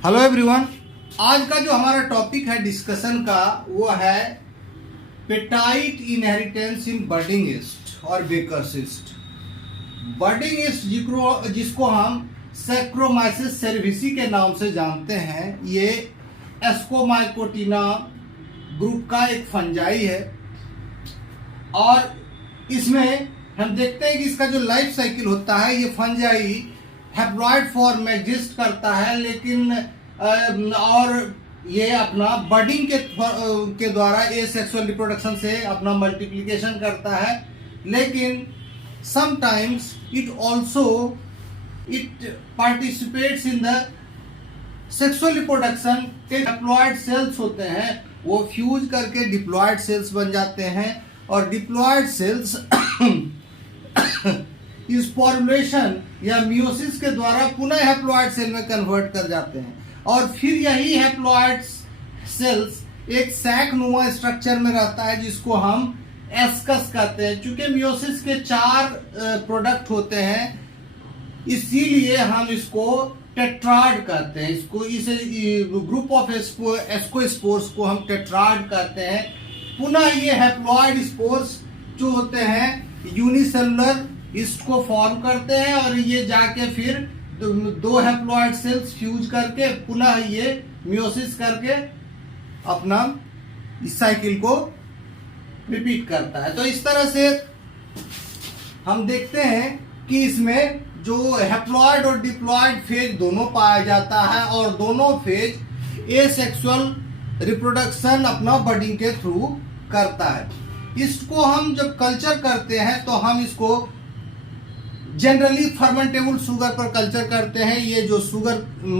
Hello everyone. आज का जो हमारा टॉपिक है डिस्कशन का वो है petite inheritance in budding east और बेकर सिस्ट। बडिंग ईस्ट जिसको हम सैक्रोमाइसिस सेरेविसी के नाम से जानते हैं, ये एस्कोमाइकोटिना ग्रुप का एक फंजाई है और इसमें हम देखते हैं कि इसका जो लाइफ साइकिल होता है, ये फंजाई हैप्लॉइड फॉर्म में एग्जिस्ट करता है, लेकिन और ये अपना बडिंग के द्वारा एसेक्सुअल रिप्रोडक्शन से अपना मल्टीप्लिकेशन करता है। लेकिन sometimes it participates in the sexual reproduction. Diploid cells होते हैं, वो फ्यूज करके डिप्लॉयड सेल्स बन जाते हैं और डिप्लॉयड सेल्स इस फॉर्मुलेशन या मियोसिस के द्वारा पुनः हैप्लॉइड सेल में कन्वर्ट कर जाते हैं और फिर यही हैप्लॉइड सेल्स एक सैक नुमा स्ट्रक्चर में रहता है जिसको हम एस्कस कहते हैं। चूंकि मियोसिस के 4 प्रोडक्ट होते हैं, इसीलिए हम इसको टेट्राड कहते हैं। इसको इस ग्रुप ऑफ एस्कोस्पोर्स को हम टेट्राड कहते हैं। पुनः ये हैप्लॉइड स्पोर्स जो होते हैं यूनिसेलुलर इसको फॉर्म करते हैं और ये जाके फिर 2 हैप्लॉइड सेल्स फ्यूज करके पुनः ये मियोसिस करके अपना इस साइकिल को रिपीट करता है। तो इस तरह से हम देखते हैं कि इसमें जो हैप्लॉइड और डिप्लॉइड फेज दोनों पाया जाता है और दोनों फेज एसेक्सुअल रिप्रोडक्शन अपना बडिंग के थ्रू करता है। इसको हम जब कल्चर करते हैं तो हम इसको जनरली फर्मेंटेबल शुगर पर कल्चर करते हैं। ये जो शुगर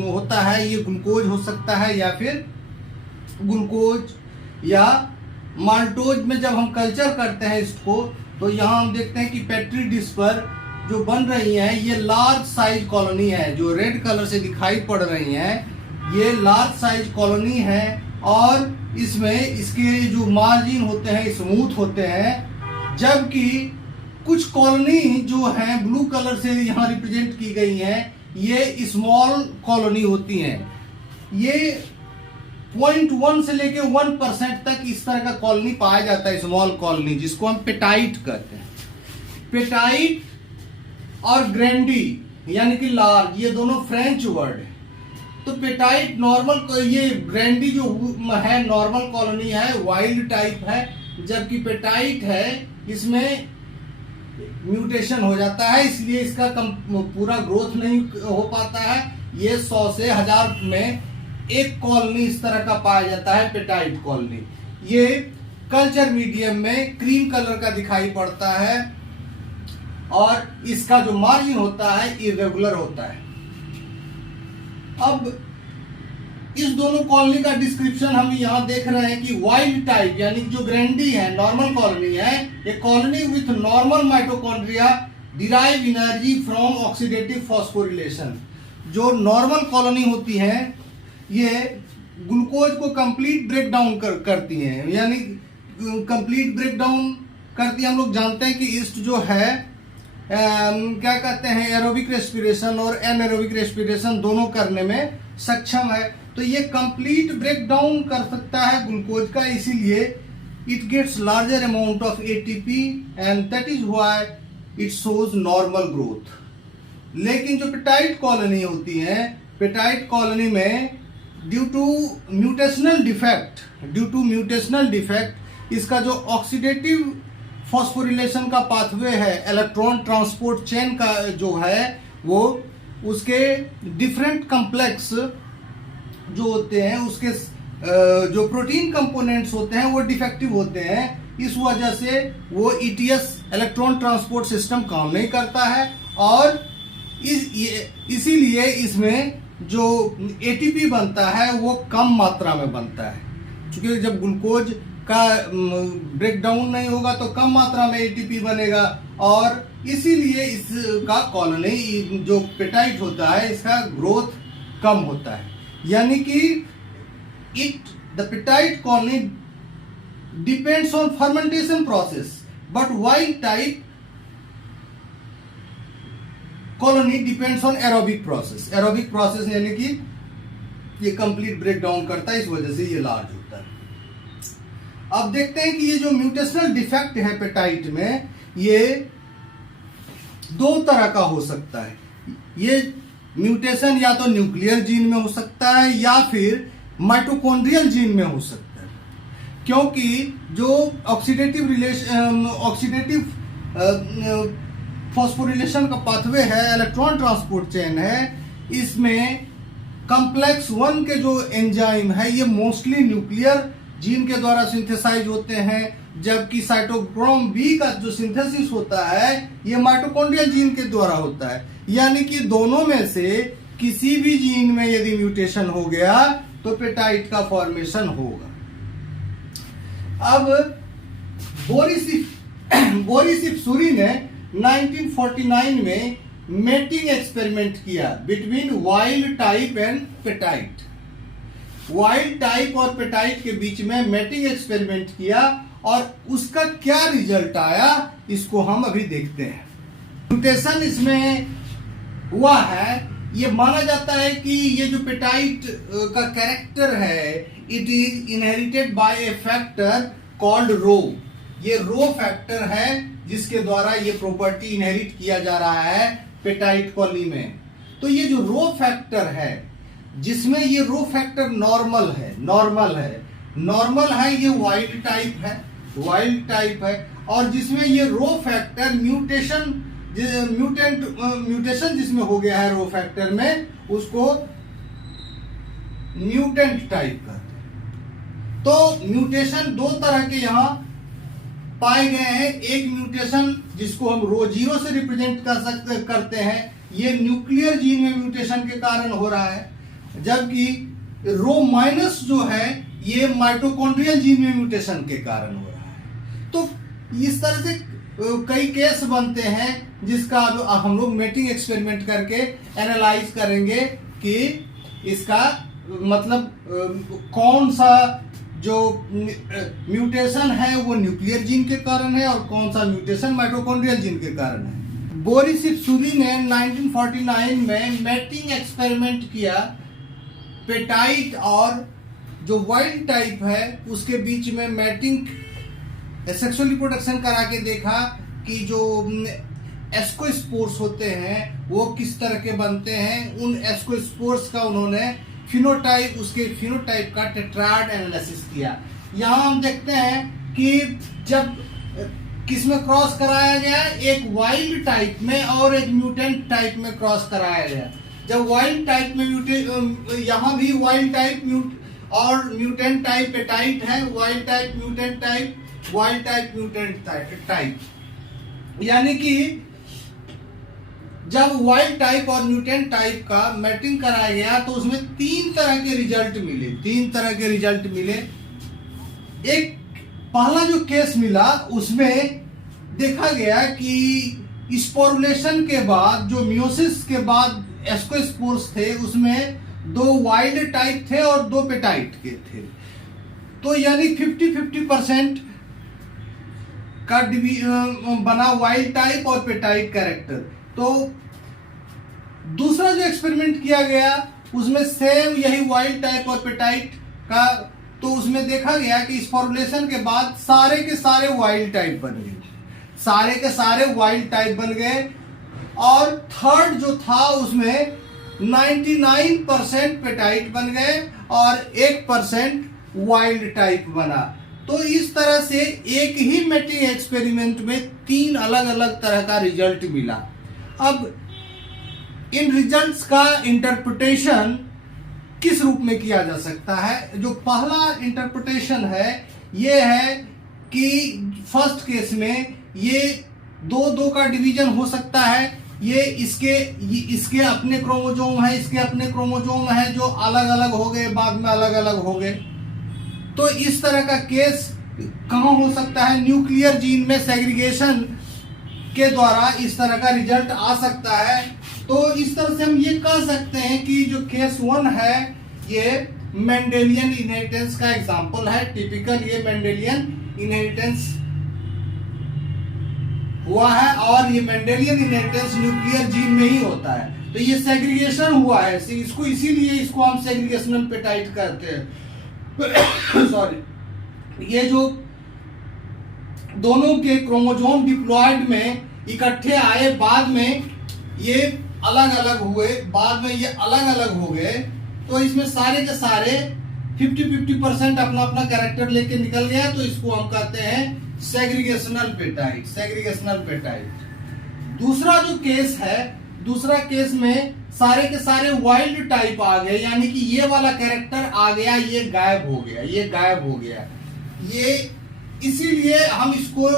होता है ये ग्लूकोज हो सकता है या फिर ग्लूकोज या माल्टोज में जब हम कल्चर करते हैं इसको, तो यहाँ हम देखते हैं कि पेट्री डिश पर जो बन रही है ये लार्ज साइज कॉलोनी है। जो रेड कलर से दिखाई पड़ रही है ये लार्ज साइज कॉलोनी है और इसमें इसके जो मार्जिन होते हैं स्मूथ होते हैं, जबकि कुछ कॉलोनी जो है ब्लू कलर से यहाँ रिप्रेजेंट की गई हैं, ये स्मॉल कॉलोनी होती हैं। ये 0.1 से लेके 1% तक इस तरह का कॉलोनी पाया जाता है, स्मॉल कॉलोनी, जिसको हम पेटाइट कहते हैं। पेटाइट और ग्रैंडी यानी कि लार्ज, ये दोनों फ्रेंच वर्ड है। तो पेटाइट नॉर्मल, ये ग्रैंडी जो है नॉर्मल कॉलोनी है, वाइल्ड टाइप है, जबकि पेटाइट है इसमें म्यूटेशन हो जाता है, इसलिए इसका पूरा ग्रोथ नहीं हो पाता है। ये 100 से 1000 में एक कॉलोनी इस तरह का पाया जाता है, पेटाइट कॉलोनी। ये कल्चर मीडियम में क्रीम कलर का दिखाई पड़ता है और इसका जो मार्जिन होता है इरेगुलर होता है। अब इस दोनों कॉलोनी का डिस्क्रिप्शन हम यहाँ देख रहे हैं कि वाइल्ड टाइप यानी जो ग्रैंडी है नॉर्मल कॉलोनी है, ये colony with normal mitochondria derive energy from oxidative phosphorylation. जो नॉर्मल कॉलोनी होती है ये ग्लूकोज को कंप्लीट ब्रेक डाउन करती हैं, यानी कंप्लीट ब्रेक डाउन करती है। हम लोग जानते हैं कि ईस्ट जो है क्या कहते हैं, एरोबिक रेस्पिरेशन और एनएरोबिक रेस्पिरेशन दोनों करने में सक्षम है। तो ये कंप्लीट ब्रेक डाउन कर सकता है ग्लूकोज का, इसीलिए it gets larger amount of ATP and that is why it shows normal growth. लेकिन जो पेटाइट कॉलोनी होती है, पेटाइट कॉलोनी में ड्यू टू म्यूटेशनल डिफेक्ट इसका जो ऑक्सीडेटिव फॉस्फोरिलेशन का पाथवे है, इलेक्ट्रॉन ट्रांसपोर्ट चेन का जो है, वो उसके डिफरेंट कॉम्प्लेक्स जो होते हैं, उसके जो प्रोटीन कंपोनेंट्स होते हैं वो डिफेक्टिव होते हैं। इस वजह से वो ईटीएस इलेक्ट्रॉन ट्रांसपोर्ट सिस्टम काम नहीं करता है और इसीलिए इसमें जो एटीपी बनता है वो कम मात्रा में बनता है। क्योंकि जब ग्लूकोज का ब्रेक डाउन नहीं होगा तो कम मात्रा में एटीपी बनेगा और इसीलिए इसका कॉलोनी जो पेटाइट होता है इसका ग्रोथ कम होता है। यानी कि the petite colony depends on fermentation process, but wild type colony depends on aerobic process. Aerobic process यानी कि ये कंप्लीट ब्रेक डाउन करता है, इस वजह से ये लार्ज होता है। अब देखते हैं कि ये जो म्यूटेशनल डिफेक्ट है पेटाइट में, ये दो तरह का हो सकता है। ये म्यूटेशन या तो न्यूक्लियर जीन में हो सकता है या फिर माइटोकॉन्ड्रियल जीन में हो सकता है, क्योंकि जो ऑक्सीडेटिव फॉस्फोरिलेशन का पाथवे है, इलेक्ट्रॉन ट्रांसपोर्ट चेन है, इसमें कॉम्प्लेक्स 1 के जो एंजाइम है ये मोस्टली न्यूक्लियर जीन के द्वारा सिंथेसाइज होते हैं, जबकि साइटोक्रोम बी का जो सिंथेसिस होता है ये माइटोकॉन्ड्रियल जीन के द्वारा होता है। यानी कि दोनों में से किसी भी जीन में यदि म्यूटेशन हो गया तो पेटाइट का फॉर्मेशन होगा। अब बोरिस इफ्सूरी ने 1949 में मेटिंग एक्सपेरिमेंट किया between wild type and petite. Wild type और पेटाइट के बीच में मेटिंग एक्सपेरिमेंट किया और उसका क्या रिजल्ट आया इसको हम अभी देखते हैं। म्यूटेशन इसमें हुआ है, ये माना जाता है कि ये जो पेटाइट का कैरेक्टर है it is inherited by a factor called rho. ये रो फैक्टर है जिसके द्वारा ये प्रॉपर्टी इनहेरिट किया जा रहा है पेटाइट कॉलोनी में। तो ये जो रो फैक्टर है जिसमें ये रो फैक्टर नॉर्मल है ये वाइल्ड टाइप है, और जिसमें ये रो फैक्टर म्यूटेशन जिसमें हो गया है रो फैक्टर में उसको म्यूटेंट टाइप कहते हैं। तो म्यूटेशन दो तरह के यहां पाए गए हैं। एक म्यूटेशन जिसको हम रो 0 से रिप्रेजेंट करते हैं, ये न्यूक्लियर जीन में म्यूटेशन के कारण हो रहा है, जबकि रो माइनस जो है ये माइटोकॉन्ड्रियल जीन में म्यूटेशन के कारण हो रहा है। तो इस तरह से कई केस बनते हैं जिसका हम लोग मेटिंग एक्सपेरिमेंट करके एनालाइज करेंगे कि इसका मतलब कौन सा जो म्यूटेशन है वो न्यूक्लियर जीन के कारण है और कौन सा म्यूटेशन माइटोकॉन्ड्रियल जीन के कारण है। बोरिस इफ्सूरी ने 1949 में मेटिंग एक्सपेरिमेंट किया पेटाइट और जो वाइल्ड टाइप है उसके बीच में मैटिंग सेक्सुअल रिप्रोडक्शन करा के देखा कि जो एस्कोस्पोर्स होते हैं वो किस तरह के बनते हैं। उन एस्कोस्पोर्स का उन्होंने उसके फिनोटाइप का टेट्राड एनालिसिस किया। यहाँ हम देखते हैं कि जब किसमें क्रॉस कराया गया, एक वाइल्ड टाइप में और एक म्यूटेंट टाइप में क्रॉस कराया गया। जब वाइल्ड टाइप में यहाँ भी वाइल्ड टाइप और म्यूटेंट टाइप पेटाइट है, wild type mutant type, wild type mutant type, यानी कि जब वाइल्ड टाइप और म्यूटेंट टाइप का मैटिंग कराया गया तो उसमें तीन तरह के रिजल्ट मिले। एक पहला जो केस मिला उसमें देखा गया कि स्पोरुलेशन के बाद जो मियोसिस के बाद एस्कोस्पोर्स थे उसमें 2 वाइल्ड टाइप थे और 2 पेटाइट के थे। तो यानी 50-50% का बना वाइल्ड टाइप और पेटाइट कैरेक्टर। तो दूसरा जो एक्सपेरिमेंट किया गया उसमें सेम यही वाइल्ड टाइप और पेटाइट का, तो उसमें देखा गया कि इस फॉर्मुलेशन के बाद सारे के सारे वाइल्ड टाइप बन गए, और थर्ड जो था उसमें 99% पेटाइट बन गए और 1% वाइल्ड टाइप बना। तो इस तरह से एक ही मैटिंग एक्सपेरिमेंट में 3 अलग अलग तरह का रिजल्ट मिला। अब इन रिजल्ट्स का इंटरप्रिटेशन किस रूप में किया जा सकता है? जो पहला इंटरप्रिटेशन है ये है कि फर्स्ट केस में ये 2-2 का डिवीजन हो सकता है। ये इसके अपने क्रोमोसोम है, इसके अपने क्रोमोसोम है जो अलग अलग हो गए, बाद में अलग अलग हो गए। तो इस तरह का केस कहाँ हो सकता है? न्यूक्लियर जीन में सेग्रीगेशन के द्वारा इस तरह का रिजल्ट आ सकता है। तो इस तरह से हम ये कह सकते हैं कि जो केस 1 है ये मेंडेलियन इनहेरिटेंस का एग्जांपल है। टिपिकल ये मेंडेलियन इनहेरिटेंस हुआ है और ये मेंडेलियन इनहेरिटेंस न्यूक्लियर जीन में ही होता है। तो ये सेग्रीगेशन हुआ है, इसको इसीलिए इसको हम सेग्रीगेशनल पेटाइट कहते हैं। सॉरी, ये जो दोनों के क्रोमोसोम डिप्लॉयड में इकट्ठे आए, बाद में ये अलग अलग हुए, बाद में ये अलग अलग हो गए, तो इसमें सारे के सारे 50-50% अपना अपना कैरेक्टर लेके निकल गया, तो इसको हम कहते हैं सेग्रीगेशनल पेटाइट, सेग्रीगेशनल पेटाइट। दूसरा जो केस है, दूसरा केस में सारे के सारे वाइल्ड टाइप आ गए, यानी कि ये वाला कैरेक्टर आ गया, ये गायब हो गया, ये गायब हो गया, ये इसीलिए हम इसको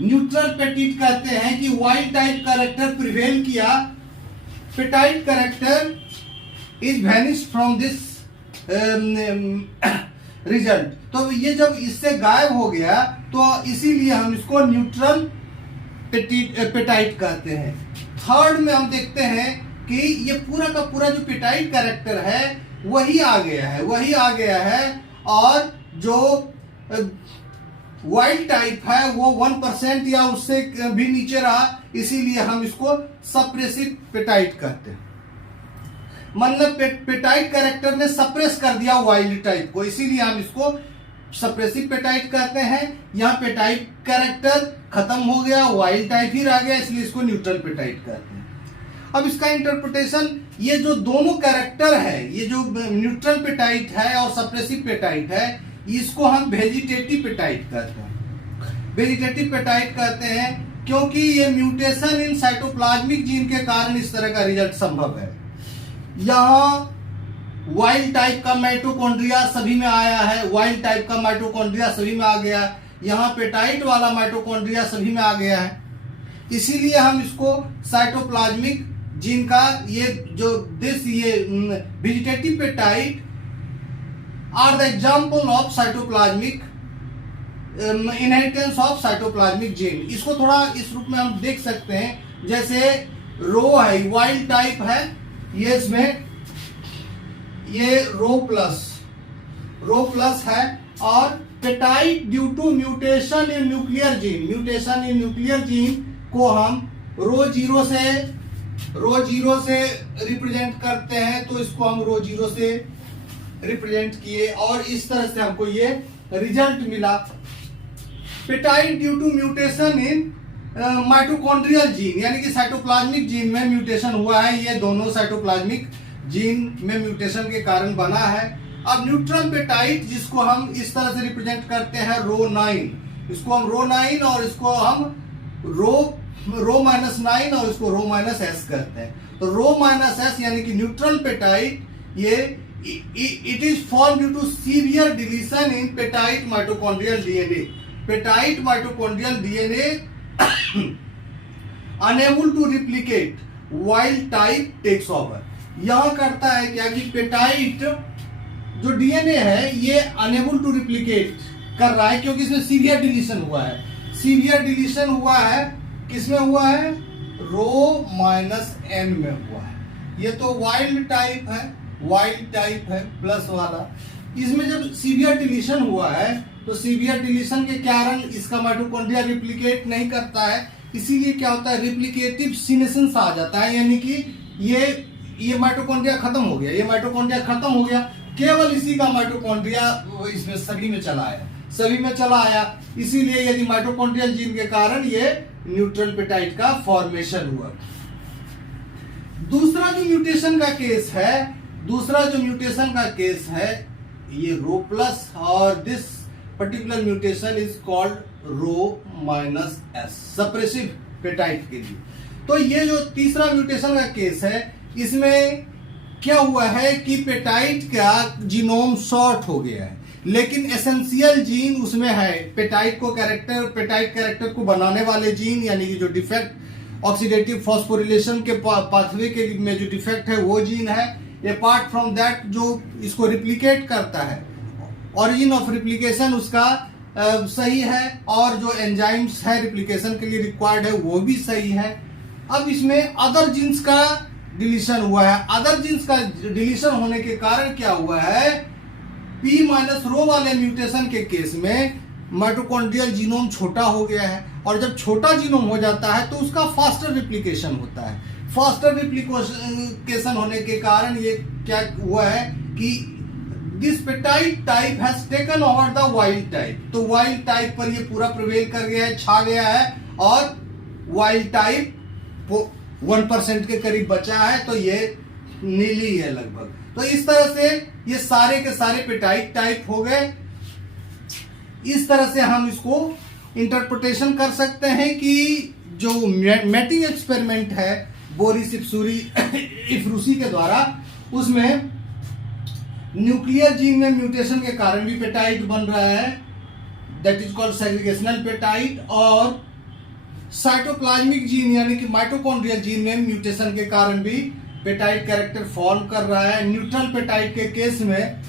न्यूट्रल पेटाइट कहते हैं कि वाइल्ड टाइप कैरेक्टर प्रिवेल किया, petite character is vanished from this result. तो ये जब इससे गायब हो गया तो इसीलिए हम इसको न्यूट्रल पेटाइट कहते हैं। थर्ड में हम देखते हैं कि ये पूरा का पूरा जो पेटाइट कैरेक्टर है वही आ गया है, वही आ गया है, और जो वाइल्ड टाइप है वो 1% या उससे भी नीचे रहा, इसीलिए हम इसको सप्रेसिव पेटाइट कहते हैं। मतलब पेटाइट कैरेक्टर ने सप्रेस कर दिया वाइल्ड टाइप को, इसीलिए हम इसको सप्रेसिव पेटाइट कहते हैं। यहाँ पेटाइट कैरेक्टर खत्म हो गया, वाइल्ड टाइप ही रह गया, इसलिए इसको न्यूट्रल पेटाइट कहते हैं। अब इसका इंटरप्रिटेशन, ये जो दोनों कैरेक्टर है, ये जो न्यूट्रल पेटाइट है और सप्रेसिव पेटाइट है, इसको हम वेजिटेटिव पेटाइट कहते हैं। वेजिटेटिव पेटाइट कहते हैं क्योंकि ये म्यूटेशन इन साइटोप्लाज्मिक जीन के कारण इस तरह का रिजल्ट संभव है। यहाँ वाइल्ड टाइप का माइटोकॉन्ड्रिया सभी में आया है, वाइल्ड टाइप का माइटोकॉन्ड्रिया सभी में आ गया, यहाँ पेटाइट वाला माइटोकॉन्ड्रिया सभी में आ गया है, इसीलिए हम इसको साइटोप्लाज्मिक जीन का ये vegetative petite are the example of cytoplasmic inheritance of cytoplasmic gene. इसको थोड़ा इस रूप में हम देख सकते हैं, जैसे रो है, वाइल्ड टाइप है, ये इसमें ये रो प्लस है, और petite due to mutation in nuclear gene, mutation in nuclear gene को हम रो जीरो से रिप्रेजेंट करते हैं, तो इसको हम रो जीरो से रिप्रेजेंट किए और इस तरह से हमको ये रिजल्ट मिला। Petite due to mutation in mitochondrial gene, यानी कि साइटोप्लाज्मिक जीन में म्यूटेशन हुआ है, ये दोनों साइटोप्लाज्मिक जीन में म्यूटेशन के कारण बना है। अब न्यूट्रल पेटाइट, जिसको हम इस तरह से रिप्रेजेंट करते हैं रो 9, इसको हम रो 9 और इसको हम रो -9 और इसको रो -s करते हैं। तो रो -s यानी कि न्यूट्रल पेटाइट, ये it is form due to severe deletion in petite mitochondrial DNA. Petite mitochondrial DNA unable to replicate, wild type takes over. यह करता है क्या कि पेटाइट जो डीएनए है ये अनेबल टू रिप्लिकेट कर रहा है, क्योंकि इसमें सीवियर डिलीशन हुआ है। सीवियर डिलीशन हुआ है, किसमें हुआ है? रो -n में हुआ है। ये तो वाइल्ड टाइप है प्लस वाला। इसमें जब सीवियर डिलीशन हुआ है तो सीवियर डिलीशन के कारण इसका माइटोकॉन्ड्रिया रिप्लिकेट नहीं करता है, इसीलिए क्या होता है, रिप्लिकेटिव सीनेसेंस आ जाता है, यानी कि ये माइटोकॉन्ड्रिया खत्म हो गया, ये माइटोकॉन्ड्रिया खत्म हो गया, केवल इसी का माइटोकॉन्ड्रिया इसमें सभी में चला आया, इसीलिए यदि माइटोकॉन्ड्रियल जीन के कारण ये न्यूट्रल पेटाइट का फॉर्मेशन हुआ। दूसरा जो म्यूटेशन का केस है ये रो प्लस, और this particular mutation is called rho -s, suppressive petite के लिए। तो ये जो तीसरा म्यूटेशन का केस है, इसमें क्या हुआ है कि पेटाइट का जीनोम शॉर्ट हो गया है, लेकिन एसेंशियल जीन उसमें है। पेटाइट कैरेक्टर को बनाने वाले जीन, यानी कि जो डिफेक्ट ऑक्सीडेटिव फॉस्फोरिलेशन के पाथवे के में जो डिफेक्ट है वो जीन है। अपार्ट फ्रॉम दैट जो इसको रिप्लिकेट करता है, ओरिजिन ऑफ रिप्लिकेशन उसका सही है, और जो एंजाइम्स है रिप्लिकेशन के लिए रिक्वायर्ड है वो भी सही है। अब इसमें अदर जीन्स का डिलीशन हुआ है। अदर जीन्स का डिलीशन होने के कारण क्या हुआ है, P- रो वाले म्यूटेशन के केस में माइटोकॉन्ड्रियल जीनोम छोटा हो गया है, और जब छोटा जीनोम हो जाता है तो उसका फास्टर रिप्लिकेशन होता है। फास्टर रिप्लिकेशन होने के कारण ये क्या हुआ है कि this petite type has taken over the wild type. तो वाइल्ड टाइप पर ये पूरा प्रिवेल कर गया है, छा गया है, और वाइल्ड टाइप 1% के करीब बचा है, तो ये नीली है लगभग। तो इस तरह से ये सारे के सारे पेटाइट टाइप हो गए। इस तरह से हम इसको इंटरप्रिटेशन कर सकते हैं कि जो मैटिंग एक्सपेरिमेंट है बोरिस इफ्रूसी के द्वारा, उसमें न्यूक्लियर जीन में म्यूटेशन के कारण भी पेटाइट बन रहा है, दैट इज कॉल्ड सेग्रीगेशनल पेटाइट, और साइटोप्लाज्मिक जीन यानी कि माइटोकॉन्ड्रियल जीन में म्यूटेशन के कारण भी पेटाइट कैरेक्टर फॉर्म कर रहा है। न्यूट्रल पेटाइट के केस में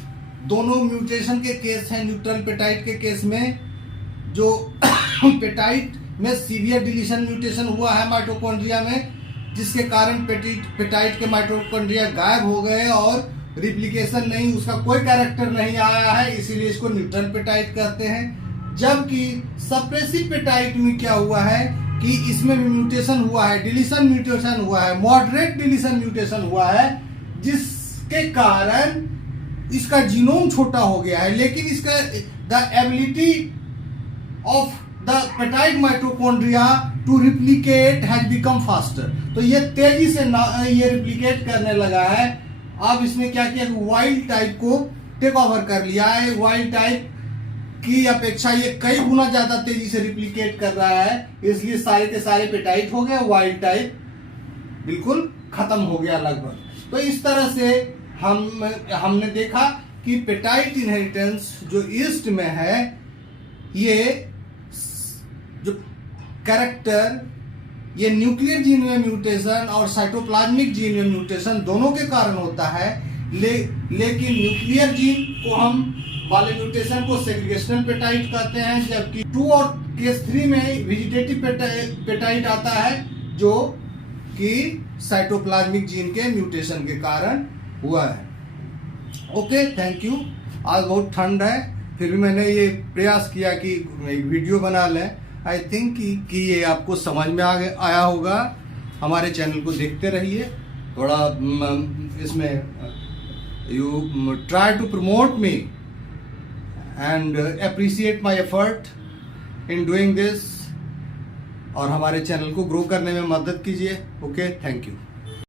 दोनों म्यूटेशन के केस हैं। न्यूट्रल पेटाइट के केस में जो पेटाइट में सीवियर डिलीशन म्यूटेशन हुआ है माइटोकॉन्ड्रिया में, जिसके कारण पेटाइट के माइटोकॉन्ड्रिया गायब हो गए और रिप्लिकेशन नहीं, उसका कोई कैरेक्टर नहीं आया है, इसीलिए इसको न्यूट्रल पेटाइट कहते हैं। जबकि सप्रेसिव पेटाइट में क्या हुआ है कि इसमें म्यूटेशन हुआ है, डिलीशन म्यूटेशन हुआ है, मॉडरेट डिलीशन म्यूटेशन हुआ है, जिसके कारण इसका जीनोम छोटा हो गया है, लेकिन इसका the ability of the petite mitochondria to replicate has become faster. तो ये तेजी से ये रिप्लिकेट करने लगा है। अब इसमें क्या किया, वाइल्ड टाइप को टेक ओवर कर लिया है। वाइल्ड टाइप की अपेक्षा ये कई गुना ज्यादा तेजी से रिप्लिकेट कर रहा है, इसलिए सारे के सारे पेटाइट हो गए, वाइल्ड टाइप बिल्कुल खत्म हो गया लगभग। तो इस तरह से हमने देखा कि पेटाइट इनहेरिटेंस जो ईस्ट में है, ये जो कैरेक्टर ये न्यूक्लियर जीन में म्यूटेशन और साइटोप्लाज्मिक जीन में म्यूटेशन दोनों के कारण होता है, लेकिन न्यूक्लियर जीन को हम वाले म्यूटेशन को सेग्रीगेशनल पेटाइट कहते हैं, जबकि 2 और केस 3 में वेजिटेटिव पेटाइट आता है, जो कि साइटोप्लाज्मिक जीन के म्यूटेशन के कारण हुआ है। Okay, thank you. आज बहुत ठंड है, फिर भी मैंने ये प्रयास किया कि एक वीडियो बना लें। आई थिंक कि ये आपको समझ में आया होगा। हमारे चैनल को देखते रहिए, थोड़ा इसमें you try to promote me and appreciate my effort in doing this, और हमारे चैनल को ग्रो करने में मदद कीजिए। Okay, thank you.